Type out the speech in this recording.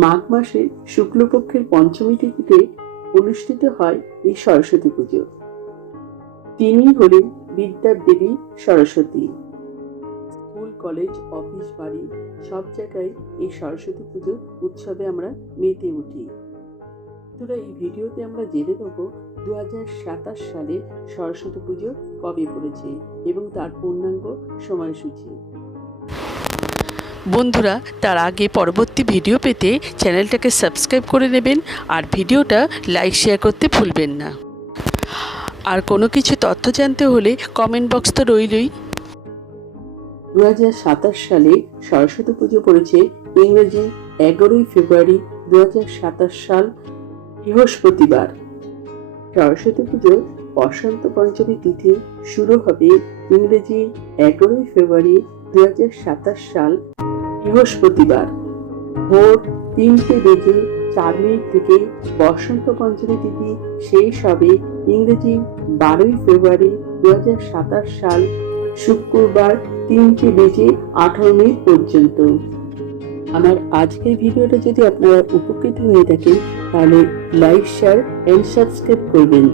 মাঘ মাসে শুক্লপক্ষের পঞ্চমী তিথিতে অনুষ্ঠিত হয় এই সরস্বতী পুজো। তিনি হলেন বিদ্যার দেবী সরস্বতী। স্কুল, কলেজ, অফিস, বাড়ি সব জায়গায় এই সরস্বতী পুজো উৎসবে আমরা মেতে উঠি। তোরা এই ভিডিওতে আমরা জেনে নেব 2027 সালে সরস্বতী পুজো কবে পড়েছে এবং তার পূর্ণাঙ্গ সময়সূচি। বন্ধুরা, তার আগে পরবর্তী ভিডিও পেতে চ্যানেলটাকে সাবস্ক্রাইব করে নেবেন আর ভিডিওটা লাইক শেয়ার করতে ভুলবেন না। আর কোনো কিছু তথ্য জানতে হলে কমেন্ট বক্স তো রইলই। 2027 সালে সরস্বতী পুজো পড়েছে ইংরেজি 11ই ফেব্রুয়ারি 2027 সাল বৃহস্পতিবার। সরস্বতী পুজো বসন্ত পঞ্চমী তিথি শুরু হবে ইংরেজি 11ই ফেব্রুয়ারি 2027 সাল বৃহস্পতিবার ভোর 3:04 থেকে বসন্ত পঞ্চমী তিথি শেষ হবে ইংরেজি 12ই ফেব্রুয়ারি 2027 সাল শুক্রবার 3:18 পর্যন্ত। আমার আজকের ভিডিওটা যদি আপনারা উপকৃত হয়ে থাকেন তাহলে লাইক, শেয়ার এন্ড সাবস্ক্রাইব করবেন।